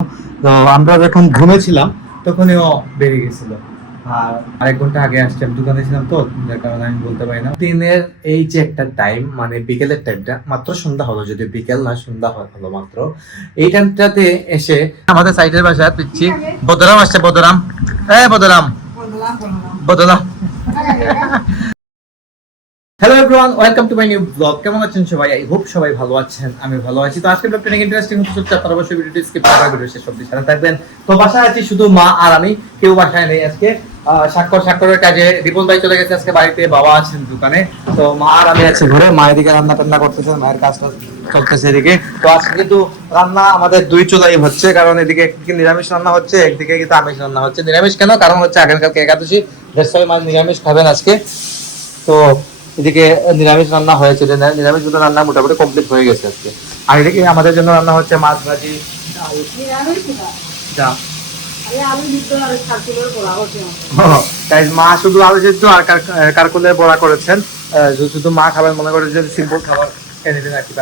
তো আমরা যখন ঘুমেছিলাম তখনই ও বেরিয়ে গেছিল। আর আরেক ঘন্টা আগে আসছে, আমি দোকানে ছিলাম তো, যার কারণে আমি বলতে পারি না। দিনের এই যে একটা টাইম, মানে বিকেলের টাইমটা, মাত্র সন্ধ্যা হলো, যদি বিকেল না সন্ধ্যা হলো মাত্র, এই টাইমটাতে এসে আমাদের সাইডের বাসায় পিচ্ছি বদরাম আসছে। বদরাম, বদরাম, বদরাম। Hello everyone, welcome to my new blog. কেমন আছেন সবাই? আই হোপ সবাই ভালো আছেন, আমি ভালো আছি। তো আজকে ব্লগটা অনেক ইন্টারেস্টিং হতে চলছে, আপনারা অবশ্যই ভিডিওটি স্কিপ করা ভিডিও শেষ অবধি সাথে থাকবেন। তো বাসায় আছি শুধু মা আর আমি, কেউ বাসায় নেই আজকে। স্বাক্ষরের কাজে রিপন ভাই চলে গেছে আজকে বাড়িতে, বাবা আছেন দোকানে। তো মা আর আমি আছি ঘরে, মায়ের দিকে রান্না টান্না করতেছে, মায়ের কাজ চলতেছে এদিকে। তো আজকে কিন্তু রান্না আমাদের দুই চুলাই হচ্ছে, কারণ এদিকে নিরামিষ রান্না হচ্ছে, একদিকে কিন্তু আমিষ রান্না হচ্ছে। নিরামিষ কেন? কারণ হচ্ছে আগামীকালকে একাদশী, সবাই মা নিরামিষ খাবেন আজকে। তো এদিকে নিরামিষ রান্না হয়েছে, নিরামিষ রান্না মোটামুটি কমপ্লিট হয়ে গেছে আজকে। আর এদিকে আমাদের জন্য রান্না হচ্ছে মাছ ভাজি, মা শুধু আলু সিদ্ধ আর কারকুলের বড়া করেছেন। শুধু মা খাবেন মনে করে যে সিম্পল খাবার খেয়ে নিবেন আর কি।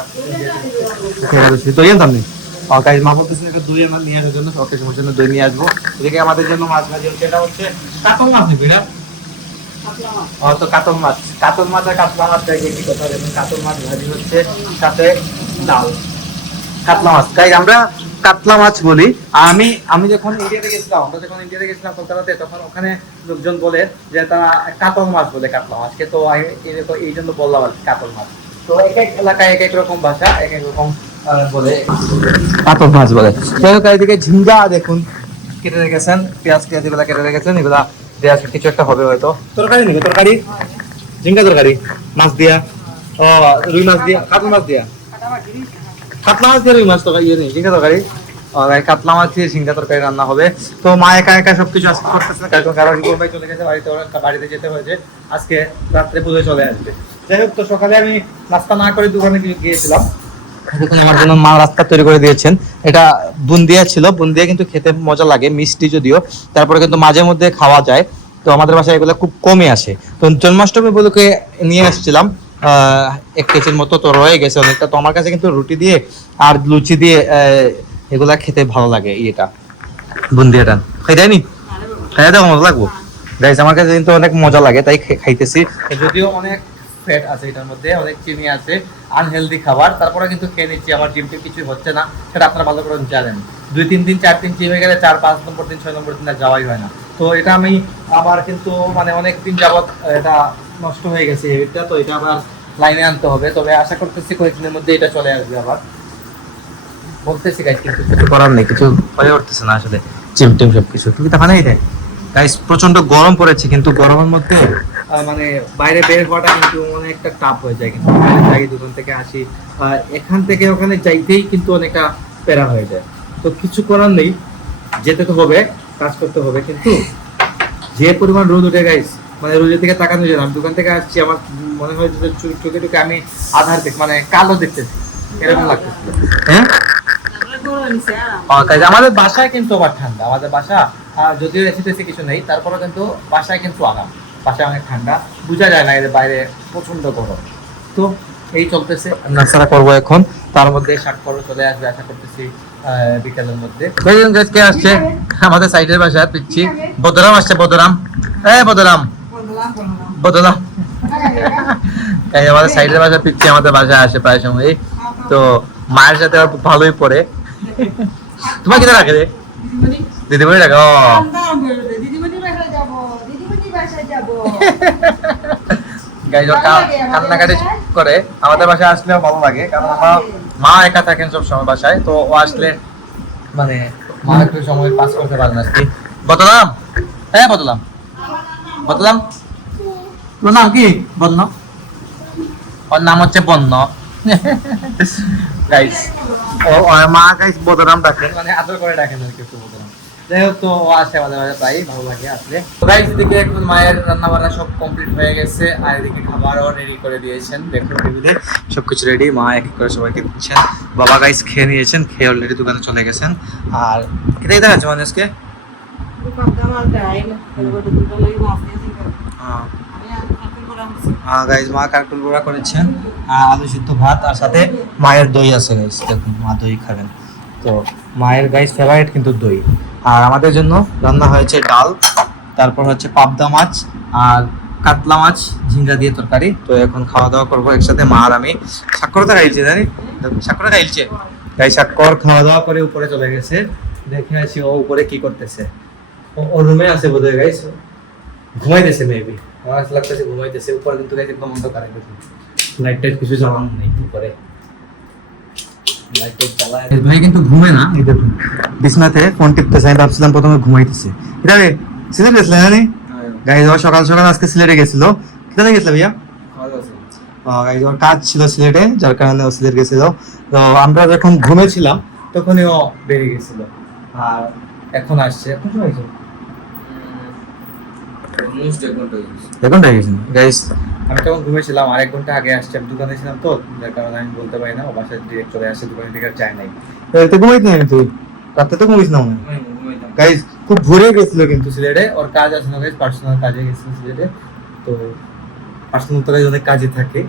দই আনতাম নি, মা বলতেছেন একটু দই নিয়ে আসার জন্য, ওকে সমস্যার জন্য দই নিয়ে আসবো। এদিকে আমাদের জন্য মাছ ভাজি হচ্ছে, এটা হচ্ছে কাতল মাছ নিবি না? তো কাতল মাছ আর কাতলা মাছ দেখে কি কথা বলবেন। কাতল মাছ ভাজি হচ্ছে, সাথে ডাল। কাতলা মাছ, তাই আমরা কাতলা মাছ বলি। আমি যখন ইন্ডিয়াতে গেছিলাম কলকাতাতে, তখন ওখানে লোকজন বলে যে তারা কাতল মাছ বলে কাতলা মাছকে। তো এই জন্য বললাম আর কাতল মাছ। তো এক এক এলাকায় এক এক রকম ভাষা, এক এক রকম বলে কাতল মাছ বলে। এদিকে ঝিঙ্গা দেখুন কেটে রেখেছেন, পেঁয়াজ এগুলা কেটে রেখেছেন, এগুলা কিছু একটা হবে হয়তো। তরকারি নিবি? তরকারি ঝিঙ্গা তরকারি, মাছ দিয়া, রুই মাছ দিয়া, কাতলা মাছ দিয়া, কাতলা মাছ দিয়ে রুই মাছ তরকারি, ইয়ে নেই ঝিঙ্গা তরকারি। কাতলা মাছ দিয়ে ঝিঙ্গা তরকারি রান্না হবে। তো মা একা একা সবকিছু আজকে করতেছে না, কারণ রিপন ভাই চলে গেছে বাড়িতে যেতে হয়েছে, আজকে রাত্রে পুজো চলে আসবে। যাই হোক, তো সকালে আমি নাস্তা না করে দোকানে গিয়েছিলাম। আমার জন্য মা রাস্তা তৈরি করে দিয়েছেন। এটা বুন্দিয়া ছিল, বুন্দিয়া কিন্তু খেতে মজা লাগে, মিষ্টি যদিও, তারপরে কিন্তু মাঝে মধ্যে খাওয়া যায়। তো আমাদের বাসায় এগুলো খুব কমে আসে। তো জন্মাষ্টমী বলুকে নিয়ে আসছিলাম 1 কেজির মতো, তো রয়ে গেছে অনেকটা। তো আমার কাছে কিন্তু রুটি দিয়ে আর লুচি দিয়ে এগুলা খেতে ভালো লাগে। এটা বুন্দিয়াটা খাই দেয়নি, খাই দেখো মজা লাগবো গাইস, আমার কাছে কিন্তু অনেক মজা লাগে, তাই খাইতেছি। যদিও অনেক ফ্যাট আছে এটার মধ্যে, অনেক চিনি আছে, আনহেলদি খাবার, তারপরে কিন্তু খেয়ে নিচ্ছি। আমার জিম টিম কিছু হচ্ছে না, সেটা আপনারা ভালো করে জানেন। 2-3 দিন 4 দিন জিমে গেলে 4-5 নম্বর দিন 6 নম্বর দিন আর যাওয়াই হয় না। তো এটা আমার কিন্তু মানে অনেক দিন যাবত এটা নষ্ট হয়ে গেছে হ্যাবিটটা। তো এটা আবার লাইনে আনতে হবে, তবে আশা করতেছি কয়েকদিনের মধ্যে এটা চলে আসবে আবার। বলতেছি গাইস, কিন্তু কিছু করার নেই, কিছু হয়ে উঠতেছে না আসলে জিম টিম সবকিছু, কিন্তু তা মানেই দেয় গাইস। প্রচন্ড গরম পড়েছে, কিন্তু গরমের মধ্যে মানে বাইরে বের হওয়াটা কিন্তু অনেকটা টাফ হয়ে যায়। কিন্তু বাইরে যাই, দোকান থেকে আসি, এখান থেকে ওখানে যাইতেই কিন্তু অনেকটা প্যারা হয়ে যায়। তো কিছু করার নেই, যেতে তো হবে, কাজ করতে হবে। কিন্তু যে পরিমাণ রোদ উঠে গাইস, মানে রোদের দিকে তাকানো যায় না। আমি দোকান থেকে আসছি, আমার মনে হয় যে চোখে টোকে আমি আধার মানে কালো দেখতেছি, এরকম লাগতেছিল। হ্যাঁ, আমাদের বাসায় কিন্তু আবার ঠান্ডা, আমাদের বাসা যদিও এসি টেসি কিছু নেই, তারপরে কিন্তু বাসায় কিন্তু আরাম, বাসায় অনেক ঠান্ডা, বোঝা যায় না, এদের বাইরে প্রচন্ড গরম। তো এই চলতেছে, নাস্তা করবো এখন, তার মধ্যে স্বাক্ষর চলে আসবে আশা করতেছি বিকেলের মধ্যে। কে আসছে? আমাদের সাইডের বাসায় পিচ্ছি বদরাম আসছে। বদরাম, বদরাম, বদরাম। আমাদের সাইডের বাসায় পিচ্ছি আমাদের বাসায় আসে প্রায় সময়। তো মায়ের সাথে ভালোই পড়ে। তোমার কিনা রাখে রে? দিদিমণি রাখে। কান্নাকাটি করে, আমাদের বাসায় আসলেও ভালো লাগে, কারণ আমার মা একা থাকেন সব সময় বাসায়। তো ও আসলে মানে মা একটু সময় পাস করতে পারেন আর কি। বদলাম, বদলাম, বদলাম। তোর নাম কি? বন্য। ওর নাম হচ্ছে বন্য। গাইস, মা গাইস বদনাম ডাকেন, মানে আদর করে ডাকেন আর কি একটু বদনাম। যাই হোক, তো ও আসে আমাদের বাসায় প্রায়, ভালো লাগে আসলে। তো গাইস, এদিকে এখন মায়ের রান্না বান্না সব কমপ্লিট হয়ে গেছে, আর এদিকে খাবারও রেডি করে দিয়েছেন, দেখুন টেবিলে সবকিছু রেডি, মা এক এক করে সবাইকে দিচ্ছেন। বাবা গাইস খেয়ে নিয়েছেন, খেয়ে অলরেডি দোকানে চলে গেছেন। আর এটাই দেখাচ্ছে মানুষকে গাইস, মা কারকুল বড়া করেছেন, আলু সিদ্ধ ভাত, আর সাথে মায়ের দই আছে গাইস, দেখুন মা দই খাবেন। তো মায়ের গাইস ফেভারিট কিন্তু দই। আর আমাদের জন্য রান্না হয়েছে ডাল, তারপর হচ্ছে পাবদা মাছ আর কাতলা মাছ ঝিঙ্গা দিয়ে তরকারি। তো এখন খাওয়া দাওয়া করবো একসাথে, মা আর আমি। সাক্ষরতা খাইছে জানি, সাক্ষর খাইছে গাইস। সাক্ষর খাওয়া দাওয়া করে উপরে চলে গেছে, দেখে আসি ও উপরে কি করতেছে। ও রুমে আছে বোধহয় গাইস, ঘুমাইতেছে মেবি, আমার লাগতেছে ঘুমাইতেছে। উপরে কিন্তু গাইস একদম অন্ধকার, লাইট টাইট কিছু জ্বালানো নেই উপরে, লাইট টাইট জ্বালায় ভাই কিন্তু ঘুমে না। এই দেখুন বিছনাতে ফোন টিপতেছে, আমি ভাবছিলাম প্রথমে ঘুমাইতেছে। এটা রে সিলেট গেছিলেন জানি গাইস, ও সকাল সকাল আজকে সিলেটে গেছিল। কোথায় গেছিল ভাইয়া? গাইস ওর কাজ ছিল সিলেটে, যার কারণে ও সিলেট গেছিল। তো আমরা যখন ঘুমেছিলাম তখনই ও বেরিয়ে গেছিল, আর এখন আসছে। এখন সময় হয়েছে এখন গাইস, আমি তখন ঘুমেছিলাম, আর 1 ঘন্টা আগে আসছি। আমি দোকানে ছিলাম তো, যার কারণে আমি বলতে পারি না। ও বাসায় ডিরেক্ট চলে আসছে, দোকানে থেকে আর যায় নাই। তো ঘুমাইত না তুই? রাতে তো ঘুমাইস না মনে হয় গাইস। খুব ঘুরে গেছিল কিন্তু সিলেটে, ওর কাজ আছে না গাইস, পার্সোনাল কাজে গেছিল সিলেটে। তো পার্সোনাল তো অনেক কাজে থাকে,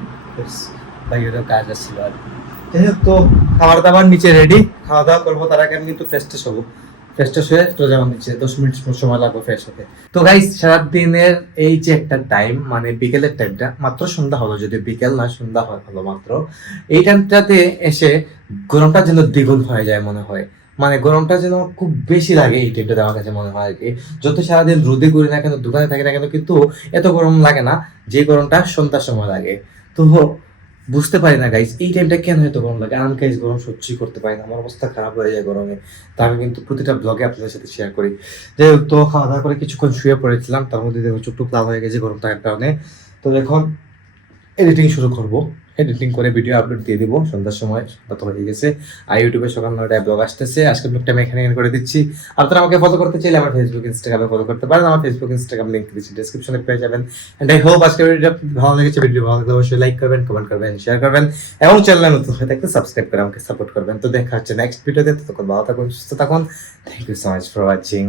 ভাই ওর কাজ আসছিল আর কি। যাই হোক, তো খাবার দাবার নিচে রেডি, খাওয়া দাওয়া করবো। তার আগে আমি কিন্তু ফ্রেশ ট্রেশ হবো, ফ্রেশ ট্রেশ হয়ে চলে যাবো নিচে। 10 মিনিট সময় লাগবে ফ্রেশ হতে। তো গাইস সারাদিনের এই যে একটা টাইম, মানে বিকেলের টাইমটা, মাত্র সন্ধ্যা হলো, যদি বিকেল না সন্ধ্যা হলো মাত্র, এই টাইমটাতে এসে গরমটা যেন দ্বিগুণ হয়ে যায় মনে হয়। মানে গরমটা যেন খুব বেশি লাগে এই টাইমটাতে আমার কাছে মনে হয় আর কি। যত সারাদিন রোদে করি না কেন, দোকানে থাকি না কেন, কিন্তু এত গরম লাগে না যে গরমটা সন্ধ্যার সময় লাগে। তো বুঝতে পারি না গাইস এই টাইমটা কেন এত গরম লাগে। আমি গাইস গরম সহ্যই করতে পারি না, আমার অবস্থা খারাপ হয়ে যায় গরমে। তা আমি কিন্তু প্রতিটা ব্লগে আপনাদের সাথে শেয়ার করি। যাই হোক, তো খাওয়া দাওয়া করে কিছুক্ষণ শুয়ে পড়েছিলাম, তার মধ্যে দেখো চুপ লাল হয়ে গেছে গরম থাকার কারণে। তো এখন এডিটিং শুরু করব, এডিটিং করে ভিডিও আপলোড দিয়ে দিব সন্ধ্যার সময়। সন্ধ্যা তো হয়ে গেছে, আর ইউটিউবে সকাল 9টায় ব্লগ আসতেছে। আজকে ব্লগটা আমি এখানে করে দিচ্ছি। আপনারা আমাকে ফলো করতে চাইলে আমার ফেসবুক ইনস্টাগ্রামে ফলো করতে পারেন। আমার ফেসবুক ইনস্টাগ্রাম লিংক দিচ্ছি ডেসক্রিপশনে, পেয়ে যাবেন। এন্ড আই হোপ আজকের ভিডিওটা ভালো লেগেছে। ভিডিও ভালো লাগলে অবশ্যই লাইক করবেন, কমেন্ট করবেন, শেয়ার করবেন, এবং চ্যানেলে নতুন হয়ে থাকলে সাবস্ক্রাইব করে আমাকে সাপোর্ট করবেন। তো দেখা হচ্ছে নেক্সট ভিডিওতে। ততক্ষণ ভালো থাকুন, সুস্থ থাকুন। Thank you so much for watching.